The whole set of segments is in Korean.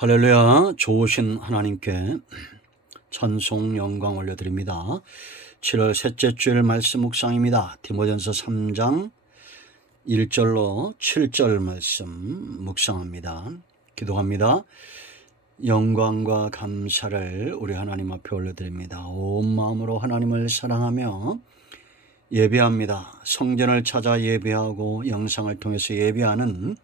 할렐루야. 좋으신 하나님께 찬송 영광 올려드립니다. 7월 셋째 주일 말씀 묵상입니다. 디모데전서 3장 1절로 7절 말씀 묵상합니다. 기도합니다. 영광과 감사를 우리 하나님 앞에 올려드립니다. 온 마음으로 하나님을 사랑하며 예배합니다. 성전을 찾아 예배하고 영상을 통해서 예배하는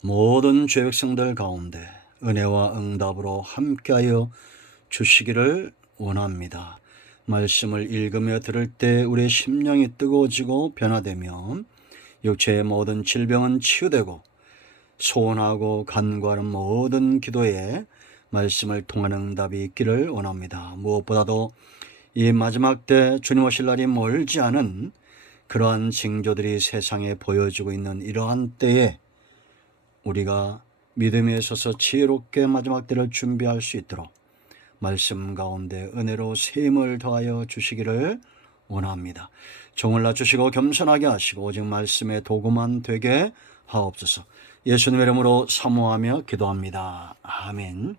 모든 죄백성들 가운데 은혜와 응답으로 함께하여 주시기를 원합니다. 말씀을 읽으며 들을 때 우리의 심령이 뜨거워지고 변화되며 육체의 모든 질병은 치유되고 소원하고 간구하는 모든 기도에 말씀을 통한 응답이 있기를 원합니다. 무엇보다도 이 마지막 때 주님 오실 날이 멀지 않은 그러한 징조들이 세상에 보여지고 있는 이러한 때에 우리가 믿음에 서서 지혜롭게 마지막 때를 준비할 수 있도록 말씀 가운데 은혜로 세임을 더하여 주시기를 원합니다. 종을 낮추시고 겸손하게 하시고 오직 말씀의 도구만 되게 하옵소서. 예수님의 이름으로 사모하며 기도합니다. 아멘.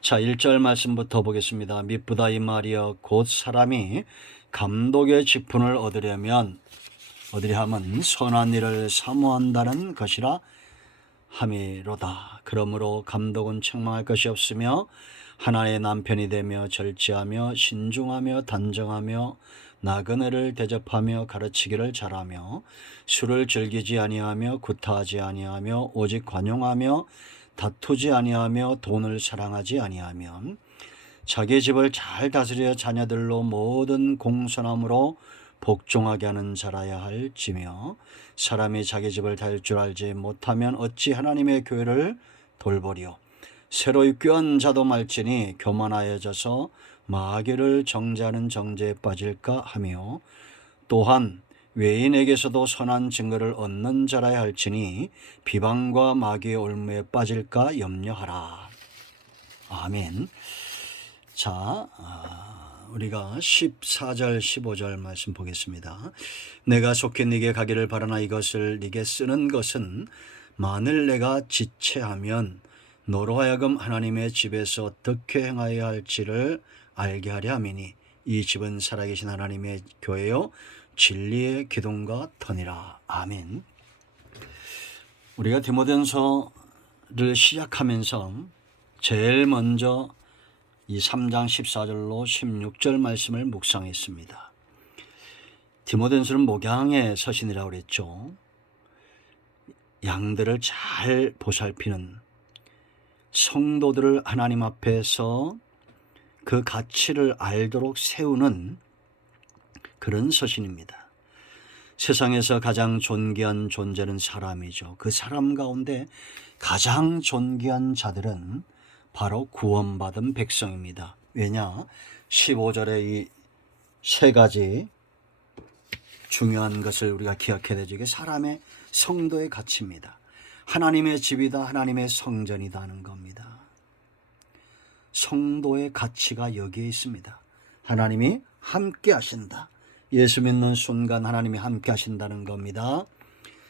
자, 1절 말씀부터 보겠습니다. 미쁘다 이 말이여 곧 사람이 감독의 직분을 얻으려 하면 선한 일을 사모한다는 것이라 함이로다. 그러므로 감독은 책망할 것이 없으며 하나의 남편이 되며 절제하며 신중하며 단정하며 나그네를 대접하며 가르치기를 잘하며 술을 즐기지 아니하며 구타하지 아니하며 오직 관용하며 다투지 아니하며 돈을 사랑하지 아니하며 자기 집을 잘 다스려 자녀들로 모든 공손함으로 복종하게 하는 자라야 할지며 사람이 자기 집을 다릴 줄 알지 못하면 어찌 하나님의 교회를 돌보리요. 새로 입교한 자도 말지니 교만하여져서 마귀를 정죄하는 정죄에 빠질까 하며 또한 외인에게서도 선한 증거를 얻는 자라야 할지니 비방과 마귀의 올무에 빠질까 염려하라. 아멘. 자, 우리가 14절 15절 말씀 보겠습니다. 내가 속히 네게 가기를 바라나 이것을 네게 쓰는 것은 만일 내가 지체하면 너로 하여금 하나님의 집에서 어떻게 행하여야 할지를 알게 하려 함이니 이 집은 살아계신 하나님의 교회요 진리의 기둥과 터니라. 아멘. 우리가 디모데전서를 시작하면서 제일 먼저 이 3장 14절로 16절 말씀을 묵상했습니다. 디모데전서는 목양의 서신이라고 그랬죠. 양들을 잘 보살피는 성도들을 하나님 앞에서 그 가치를 알도록 세우는 그런 서신입니다. 세상에서 가장 존귀한 존재는 사람이죠. 그 사람 가운데 가장 존귀한 자들은 바로 구원받은 백성입니다. 왜냐? 15절에 이 세 가지 중요한 것을 우리가 기억해야 되죠. 이게 사람의 성도의 가치입니다. 하나님의 집이다, 하나님의 성전이다 하는 겁니다. 성도의 가치가 여기에 있습니다. 하나님이 함께 하신다. 예수 믿는 순간 하나님이 함께 하신다는 겁니다.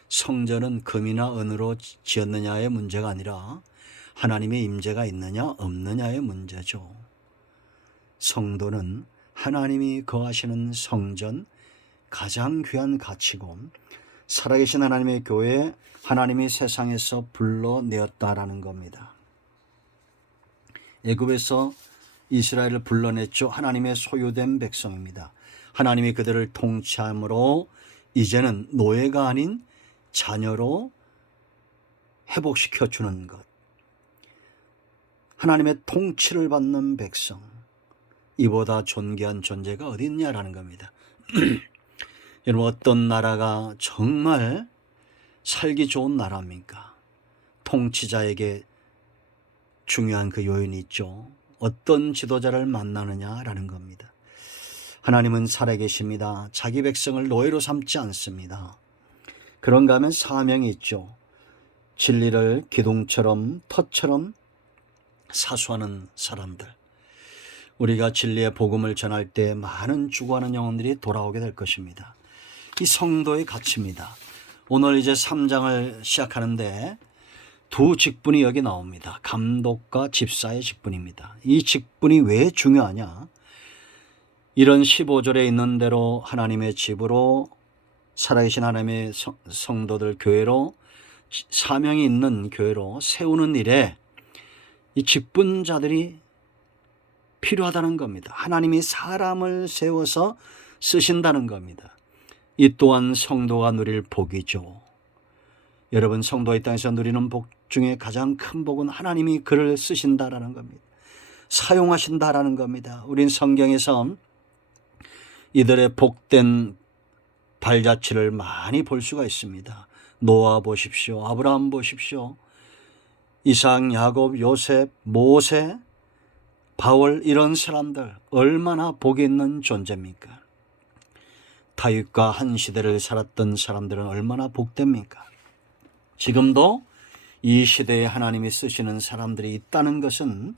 성전은 금이나 은으로 지었느냐의 문제가 아니라 하나님의 임재가 있느냐 없느냐의 문제죠. 성도는 하나님이 거하시는 성전, 가장 귀한 가치고 살아계신 하나님의 교회, 하나님이 세상에서 불러내었다라는 겁니다. 애굽에서 이스라엘을 불러냈죠. 하나님의 소유된 백성입니다. 하나님이 그들을 통치함으로 이제는 노예가 아닌 자녀로 회복시켜주는 것. 하나님의 통치를 받는 백성, 이보다 존귀한 존재가 어디 있냐라는 겁니다. 여러분, 어떤 나라가 정말 살기 좋은 나라입니까? 통치자에게 중요한 그 요인이 있죠. 어떤 지도자를 만나느냐라는 겁니다. 하나님은 살아계십니다. 자기 백성을 노예로 삼지 않습니다. 그런가 하면 사명이 있죠. 진리를 기둥처럼 덫처럼 사수하는 사람들. 우리가 진리의 복음을 전할 때 많은 죽어가는 영혼들이 돌아오게 될 것입니다. 이 성도의 가치입니다. 오늘 이제 3장을 시작하는데 두 직분이 여기 나옵니다. 감독과 집사의 직분입니다. 이 직분이 왜 중요하냐? 이런 15절에 있는 대로 하나님의 집으로 살아계신 하나님의 성도들 교회로 사명이 있는 교회로 세우는 일에 이 직분자들이 필요하다는 겁니다. 하나님이 사람을 세워서 쓰신다는 겁니다. 이 또한 성도가 누릴 복이죠. 여러분, 성도가 이 땅에서 누리는 복 중에 가장 큰 복은 하나님이 그를 쓰신다라는 겁니다. 사용하신다라는 겁니다. 우린 성경에서 이들의 복된 발자취를 많이 볼 수가 있습니다. 노아 보십시오. 아브라함 보십시오. 이삭, 야곱, 요셉, 모세, 바울, 이런 사람들 얼마나 복이 있는 존재입니까? 다윗과 한 시대를 살았던 사람들은 얼마나 복됩니까? 지금도 이 시대에 하나님이 쓰시는 사람들이 있다는 것은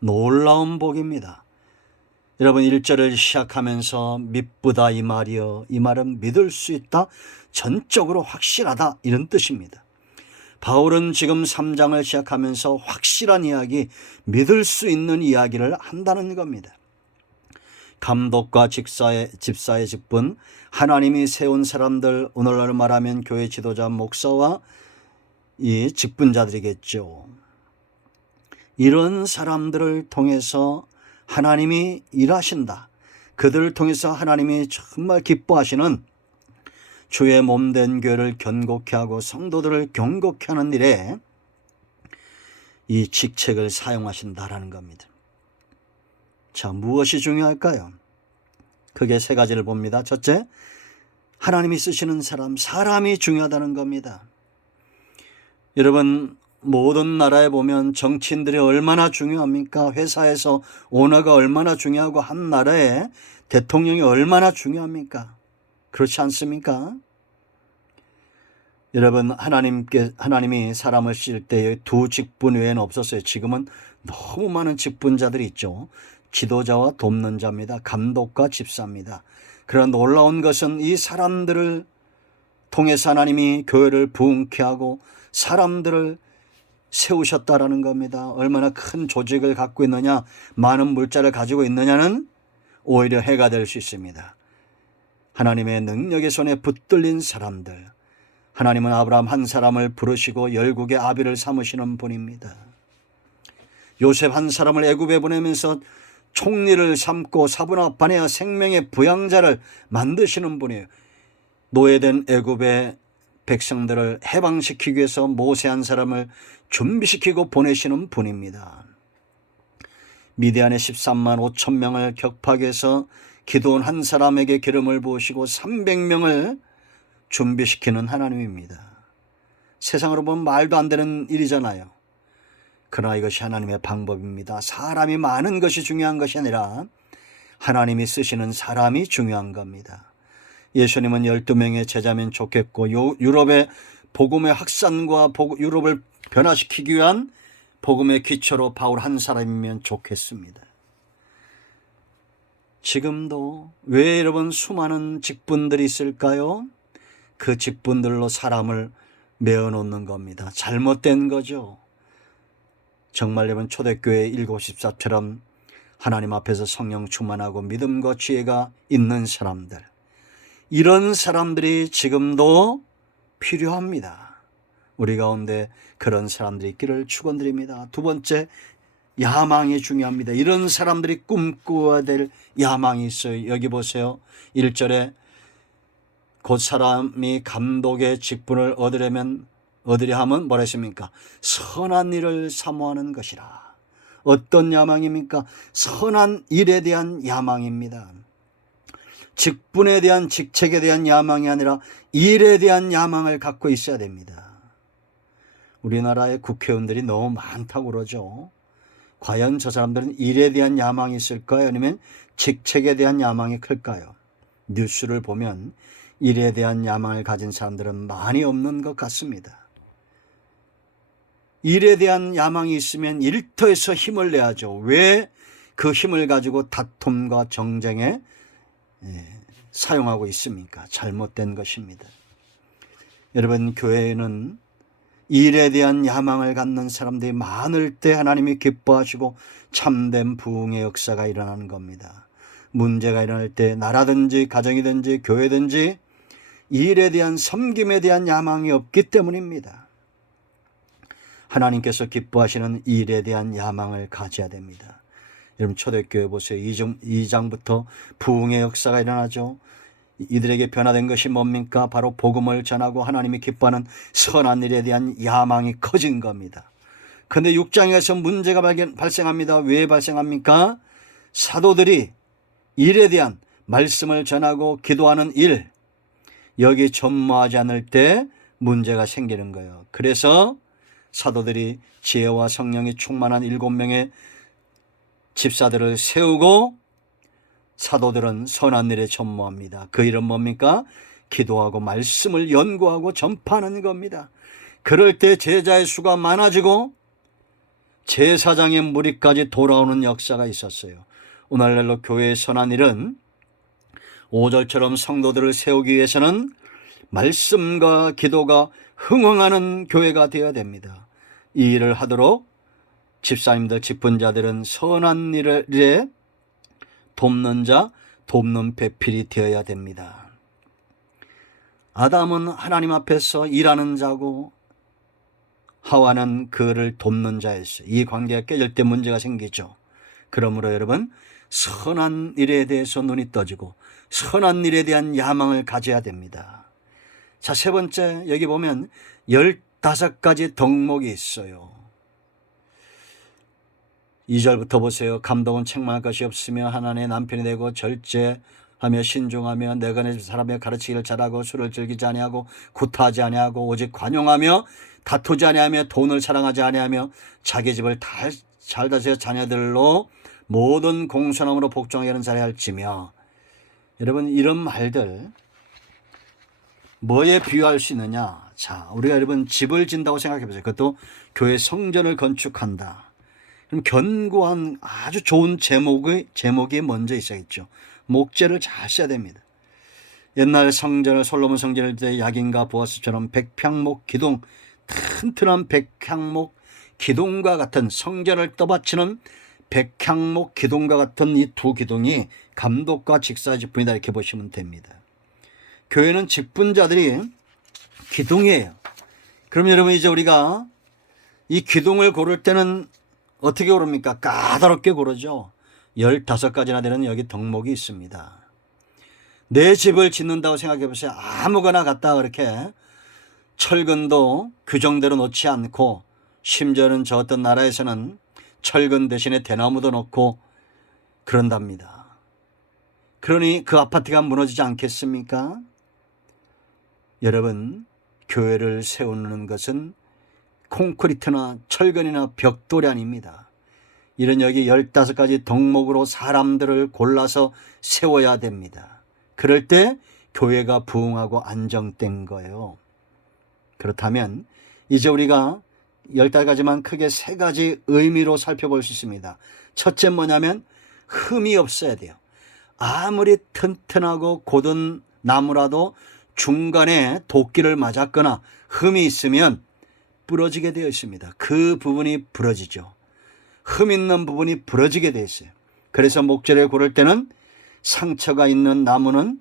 놀라운 복입니다. 여러분, 1절을 시작하면서 믿부다 이 말이여, 이 말은 믿을 수 있다, 전적으로 확실하다, 이런 뜻입니다. 바울은 지금 3장을 시작하면서 확실한 이야기, 믿을 수 있는 이야기를 한다는 겁니다. 감독과 집사의 직분, 하나님이 세운 사람들, 오늘날 말하면 교회 지도자, 목사와 이 직분자들이겠죠. 이런 사람들을 통해서 하나님이 일하신다. 그들을 통해서 하나님이 정말 기뻐하시는 주의 몸된 교회를 견고케 하고 성도들을 경고케 하는 일에 이 직책을 사용하신다라는 겁니다. 자, 무엇이 중요할까요? 크게 세 가지를 봅니다. 첫째, 하나님이 쓰시는 사람이 중요하다는 겁니다. 여러분, 모든 나라에 보면 정치인들이 얼마나 중요합니까? 회사에서 오너가 얼마나 중요하고 한 나라에 대통령이 얼마나 중요합니까? 그렇지 않습니까? 여러분, 하나님이 사람을 쓰실 때 두 직분 외에는 없었어요. 지금은 너무 많은 직분자들이 있죠. 지도자와 돕는 자입니다. 감독과 집사입니다. 그러나 놀라운 것은 이 사람들을 통해서 하나님이 교회를 부흥케 하고 사람들을 세우셨다라는 겁니다. 얼마나 큰 조직을 갖고 있느냐, 많은 물자를 가지고 있느냐는 오히려 해가 될 수 있습니다. 하나님의 능력의 손에 붙들린 사람들, 하나님은 아브라함 한 사람을 부르시고 열국의 아비를 삼으시는 분입니다. 요셉 한 사람을 애굽에 보내면서 총리를 삼고 사분하 바네아 생명의 부양자를 만드시는 분이에요. 노예된 애굽의 백성들을 해방시키기 위해서 모세 한 사람을 준비시키고 보내시는 분입니다. 미디안의 13만 5천 명을 격파하기 위해서 기드온 한 사람에게 기름을 부으시고 300명을 준비시키는 하나님입니다. 세상으로 보면 말도 안 되는 일이잖아요. 그러나 이것이 하나님의 방법입니다. 사람이 많은 것이 중요한 것이 아니라 하나님이 쓰시는 사람이 중요한 겁니다. 예수님은 12명의 제자면 좋겠고 유럽의 복음의 확산과 유럽을 변화시키기 위한 복음의 기초로 바울 한 사람이면 좋겠습니다. 지금도 왜 여러분 수많은 직분들이 있을까요? 그 직분들로 사람을 메어놓는 겁니다. 잘못된 거죠. 정말 여러분, 초대교회 7집사처럼 하나님 앞에서 성령 충만하고 믿음과 지혜가 있는 사람들, 이런 사람들이 지금도 필요합니다. 우리 가운데 그런 사람들이 있기를 축원드립니다. 두 번째, 야망이 중요합니다. 이런 사람들이 꿈꾸어야 될 야망이 있어요. 여기 보세요. 1절에 곧 사람이 감독의 직분을 얻으려 하면 뭐라 했습니까? 선한 일을 사모하는 것이라. 어떤 야망입니까? 선한 일에 대한 야망입니다. 직분에 대한, 직책에 대한 야망이 아니라 일에 대한 야망을 갖고 있어야 됩니다. 우리나라의 국회의원들이 너무 많다고 그러죠. 과연 저 사람들은 일에 대한 야망이 있을까요? 아니면 직책에 대한 야망이 클까요? 뉴스를 보면 일에 대한 야망을 가진 사람들은 많이 없는 것 같습니다. 일에 대한 야망이 있으면 일터에서 힘을 내야죠. 왜 그 힘을 가지고 다툼과 정쟁에 사용하고 있습니까? 잘못된 것입니다. 여러분, 교회는 일에 대한 야망을 갖는 사람들이 많을 때 하나님이 기뻐하시고 참된 부흥의 역사가 일어나는 겁니다. 문제가 일어날 때 나라든지 가정이든지 교회든지 일에 대한 섬김에 대한 야망이 없기 때문입니다. 하나님께서 기뻐하시는 일에 대한 야망을 가져야 됩니다. 여러분 초대교회 보세요. 2장부터 부흥의 역사가 일어나죠. 이들에게 변화된 것이 뭡니까? 바로 복음을 전하고 하나님이 기뻐하는 선한 일에 대한 야망이 커진 겁니다. 그런데 6장에서 문제가 발생합니다. 왜 발생합니까? 사도들이 일에 대한 말씀을 전하고 기도하는 일, 여기 전무하지 않을 때 문제가 생기는 거예요. 그래서 사도들이 지혜와 성령이 충만한 7명의 집사들을 세우고 사도들은 선한 일에 전무합니다. 그 일은 뭡니까? 기도하고 말씀을 연구하고 전파하는 겁니다. 그럴 때 제자의 수가 많아지고 제사장의 무리까지 돌아오는 역사가 있었어요. 오늘날로 교회의 선한 일은 5절처럼 성도들을 세우기 위해서는 말씀과 기도가 흥흥하는 교회가 되어야 됩니다. 이 일을 하도록 집사님들, 직분자들은 선한 일에 돕는 자, 돕는 배필이 되어야 됩니다. 아담은 하나님 앞에서 일하는 자고 하와는 그를 돕는 자였어요. 이 관계가 깨질 때 문제가 생기죠. 그러므로 여러분 선한 일에 대해서 눈이 떠지고 선한 일에 대한 야망을 가져야 됩니다. 자, 세 번째, 여기 보면 15가지 덕목이 있어요. 2절부터 보세요. 감독은 책망할 것이 없으며 하나님의 남편이 되고 절제하며 신중하며 내가 사람의 가르치기를 잘하고 술을 즐기지 아니하고 구타하지 아니하고 오직 관용하며 다투지 아니하며 돈을 사랑하지 아니하며 자기 집을 잘 다스려 자녀들로 모든 공손함으로 복종하게 하는 자리 할지며. 여러분 이런 말들 뭐에 비유할 수 있느냐? 자, 우리가 여러분 집을 짓는다고 생각해 보세요. 그것도 교회 성전을 건축한다. 그럼 견고한 아주 좋은 제목이 먼저 있어야겠죠. 목재를 잘 써야 됩니다. 옛날 성전을 솔로몬 성전을 때 야긴과 보아스처럼 백향목 기둥, 튼튼한 백향목 기둥과 같은 성전을 떠받치는 백향목 기둥과 같은 이 두 기둥이 감독과 직사의 직분이다 이렇게 보시면 됩니다. 교회는 직분자들이 기둥이에요. 그럼 여러분 이제 우리가 이 기둥을 고를 때는 어떻게 고릅니까? 까다롭게 고르죠. 15가지나 되는 여기 덕목이 있습니다. 내 집을 짓는다고 생각해 보세요. 아무거나 갖다 그렇게 철근도 규정대로 놓지 않고 심지어는 저 어떤 나라에서는 철근 대신에 대나무도 놓고 그런답니다. 그러니 그 아파트가 무너지지 않겠습니까? 여러분 교회를 세우는 것은 콘크리트나 철근이나 벽돌이 아닙니다. 이런 여기 15가지 덕목으로 사람들을 골라서 세워야 됩니다. 그럴 때 교회가 부흥하고 안정된 거예요. 그렇다면 이제 우리가 15가지만 크게 3가지 의미로 살펴볼 수 있습니다. 첫째 뭐냐면 흠이 없어야 돼요. 아무리 튼튼하고 곧은 나무라도 중간에 도끼를 맞았거나 흠이 있으면 부러지게 되어 있습니다. 그 부분이 부러지죠. 흠 있는 부분이 부러지게 되어 있어요. 그래서 목재를 고를 때는 상처가 있는 나무는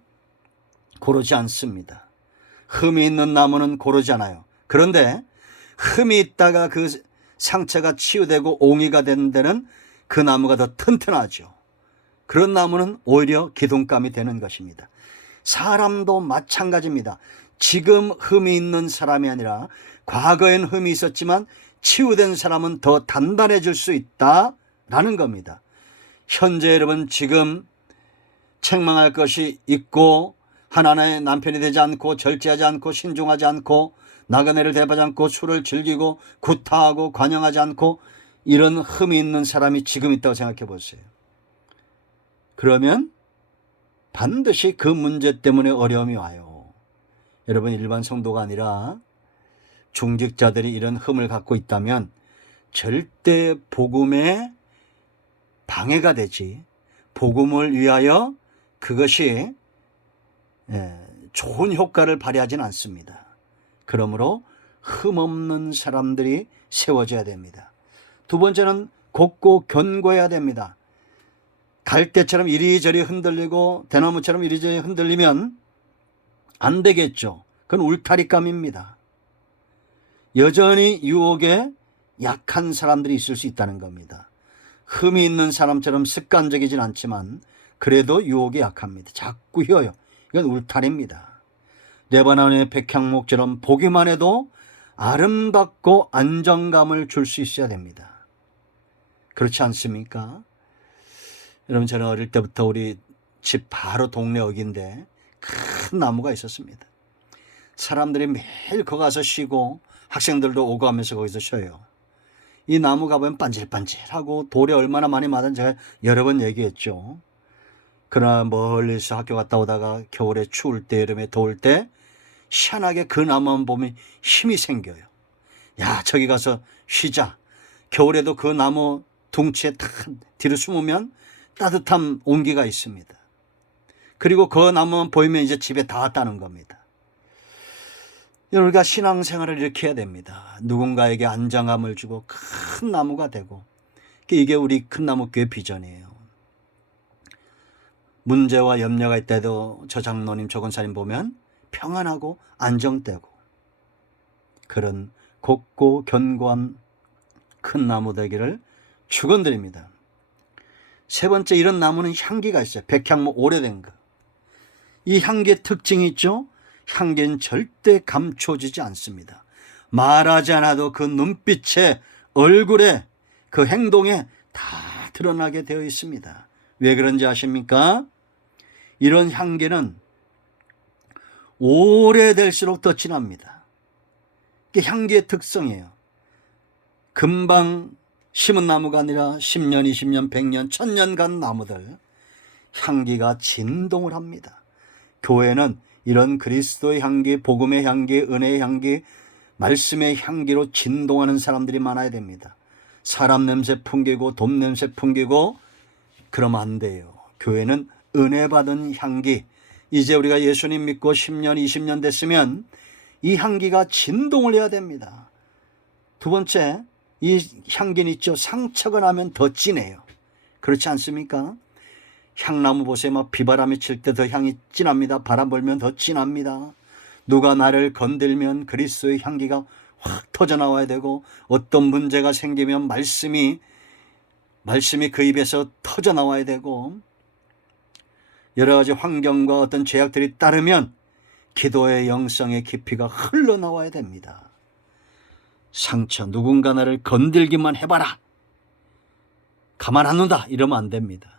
고르지 않습니다. 흠이 있는 나무는 고르지 않아요. 그런데 흠이 있다가 그 상처가 치유되고 옹이가 되는 데는 그 나무가 더 튼튼하죠. 그런 나무는 오히려 기둥감이 되는 것입니다. 사람도 마찬가지입니다. 지금 흠이 있는 사람이 아니라 과거엔 흠이 있었지만 치유된 사람은 더 단단해질 수 있다라는 겁니다. 현재 여러분 지금 책망할 것이 있고 하나님의 남편이 되지 않고 절제하지 않고 신중하지 않고 나그네를 대하지 않고 술을 즐기고 구타하고 관용하지 않고 이런 흠이 있는 사람이 지금 있다고 생각해 보세요. 그러면 반드시 그 문제 때문에 어려움이 와요. 여러분 일반 성도가 아니라 중직자들이 이런 흠을 갖고 있다면 절대 복음에 방해가 되지 복음을 위하여 그것이 좋은 효과를 발휘하지는 않습니다. 그러므로 흠없는 사람들이 세워져야 됩니다. 두 번째는 곱고 견고해야 됩니다. 갈대처럼 이리저리 흔들리고 대나무처럼 이리저리 흔들리면 안 되겠죠. 그건 울타리감입니다. 여전히 유혹에 약한 사람들이 있을 수 있다는 겁니다. 흠이 있는 사람처럼 습관적이진 않지만 그래도 유혹에 약합니다. 자꾸 휘어요. 이건 울타리입니다. 레바논의 백향목처럼 보기만 해도 아름답고 안정감을 줄 수 있어야 됩니다. 그렇지 않습니까? 여러분, 저는 어릴 때부터 우리 집 바로 동네 어귀인데 큰 나무가 있었습니다. 사람들이 매일 거기 가서 쉬고 학생들도 오고 가면서 거기서 쉬어요. 이 나무 가보면 반질반질하고 돌이 얼마나 많이 맞은지 제가 여러 번 얘기했죠. 그러나 멀리서 학교 갔다 오다가 겨울에 추울 때 여름에 더울 때 희한하게 그 나무만 보면 힘이 생겨요. 야, 저기 가서 쉬자. 겨울에도 그 나무 둥치에 탁 뒤로 숨으면 따뜻한 온기가 있습니다. 그리고 그 나무만 보이면 이제 집에 다 왔다는 겁니다. 우리가 신앙생활을 이렇게 해야 됩니다. 누군가에게 안정감을 주고 큰 나무가 되고, 이게 우리 큰 나무 교회 비전이에요. 문제와 염려가 있다도 저 장로님 저 권사님 보면 평안하고 안정되고 그런 곱고 견고한 큰 나무 되기를 축원드립니다. 세 번째, 이런 나무는 향기가 있어요. 백향목 오래된 거. 이 향기의 특징이 있죠. 향기는 절대 감춰지지 않습니다. 말하지 않아도 그 눈빛에, 얼굴에, 그 행동에 다 드러나게 되어 있습니다. 왜 그런지 아십니까? 이런 향기는 오래될수록 더 진합니다. 이게 향기의 특성이에요. 금방 심은 나무가 아니라 10년, 20년, 100년, 1000년 간 나무들 향기가 진동을 합니다. 교회는 이런 그리스도의 향기, 복음의 향기, 은혜의 향기, 말씀의 향기로 진동하는 사람들이 많아야 됩니다. 사람 냄새 풍기고 돈 냄새 풍기고 그러면 안 돼요. 교회는 은혜 받은 향기, 이제 우리가 예수님 믿고 10년, 20년 됐으면 이 향기가 진동을 해야 됩니다. 두 번째, 이 향기는 있죠. 상처가 나면 더 진해요. 그렇지 않습니까? 향나무 보세요. 막 비바람이 칠 때 더 향이 진합니다. 바람 불면 더 진합니다. 누가 나를 건들면 그리스도의 향기가 확 터져 나와야 되고, 어떤 문제가 생기면 말씀이 그 입에서 터져 나와야 되고, 여러 가지 환경과 어떤 제약들이 따르면 기도의 영성의 깊이가 흘러나와야 됩니다. 상처, 누군가 나를 건들기만 해봐라, 가만 안 둔다, 이러면 안 됩니다.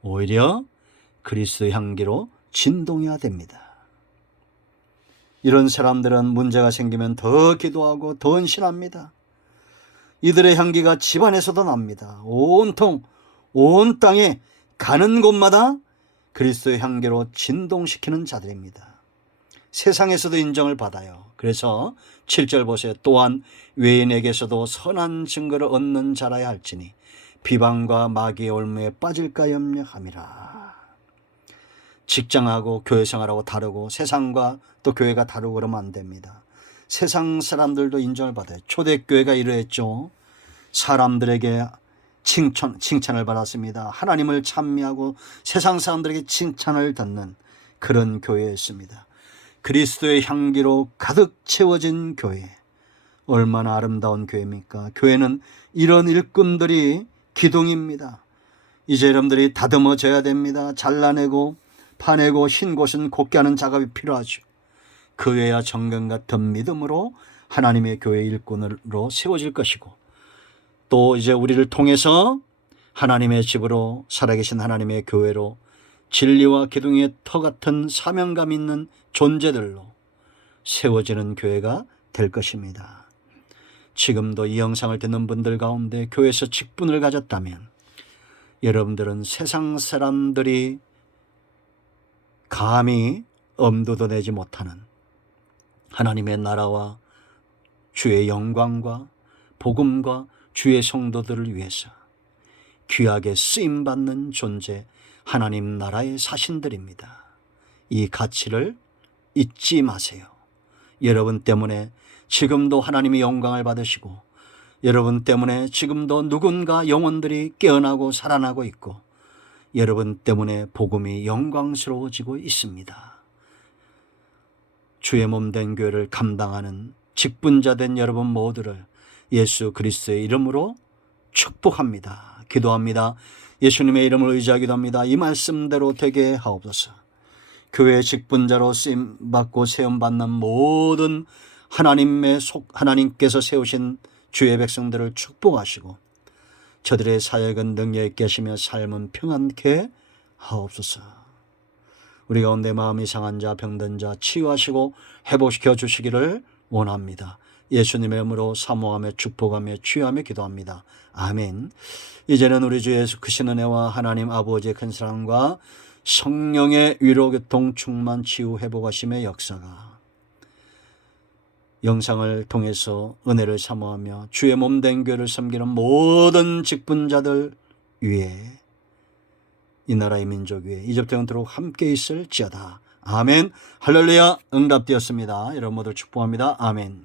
오히려 그리스도의 향기로 진동해야 됩니다. 이런 사람들은 문제가 생기면 더 기도하고 더 헌신합니다. 이들의 향기가 집안에서도 납니다. 온통 온 땅에 가는 곳마다 그리스도의 향기로 진동시키는 자들입니다. 세상에서도 인정을 받아요. 그래서 7절 보세요. 또한 외인에게서도 선한 증거를 얻는 자라야 할지니 비방과 마귀의 올무에 빠질까 염려함이라. 직장하고 교회 생활하고 다르고 세상과 또 교회가 다르고 그러면 안 됩니다. 세상 사람들도 인정을 받아요. 초대교회가 이러했죠. 사람들에게 칭찬을 받았습니다. 하나님을 찬미하고 세상 사람들에게 칭찬을 듣는 그런 교회였습니다. 그리스도의 향기로 가득 채워진 교회, 얼마나 아름다운 교회입니까? 교회는 이런 일꾼들이 기둥입니다. 이제 여러분들이 다듬어져야 됩니다. 잘라내고 파내고 흰 곳은 곱게 하는 작업이 필요하죠. 그 외야 정금 같은 믿음으로 하나님의 교회 일꾼으로 세워질 것이고, 또 이제 우리를 통해서 하나님의 집으로, 살아계신 하나님의 교회로 진리와 기둥의 터 같은 사명감 있는 존재들로 세워지는 교회가 될 것입니다. 지금도 이 영상을 듣는 분들 가운데 교회에서 직분을 가졌다면 여러분들은 세상 사람들이 감히 엄두도 내지 못하는 하나님의 나라와 주의 영광과 복음과 주의 성도들을 위해서 귀하게 쓰임받는 존재, 하나님 나라의 사신들입니다. 이 가치를 잊지 마세요. 여러분 때문에 지금도 하나님이 영광을 받으시고 여러분 때문에 지금도 누군가 영혼들이 깨어나고 살아나고 있고 여러분 때문에 복음이 영광스러워지고 있습니다. 주의 몸 된 교회를 감당하는 직분자 된 여러분 모두를 예수 그리스도의 이름으로 축복합니다. 기도합니다. 예수님의 이름을 의지하기도 합니다. 이 말씀대로 되게 하옵소서. 교회의 직분자로 쓰임받고 세움받는 모든 하나님께서 세우신 주의 백성들을 축복하시고 저들의 사역은 능력 있게 하시며 삶은 평안케 하옵소서. 우리 가운데 마음이 상한 자 병든 자 치유하시고 회복시켜 주시기를 원합니다. 예수님의 이름으로 사모하며 축복하며 치유하며 기도합니다. 아멘. 이제는 우리 주 예수 크신 은혜와 하나님 아버지의 큰 사랑과 성령의 위로 교통 충만 치유 회복하심의 역사가 영상을 통해서 은혜를 사모하며 주의 몸된 교회를 섬기는 모든 직분자들 위에 이 나라의 민족 위에 이제부터 영원토록 함께 있을지어다. 아멘. 할렐루야. 응답되었습니다. 여러분 모두 축복합니다. 아멘.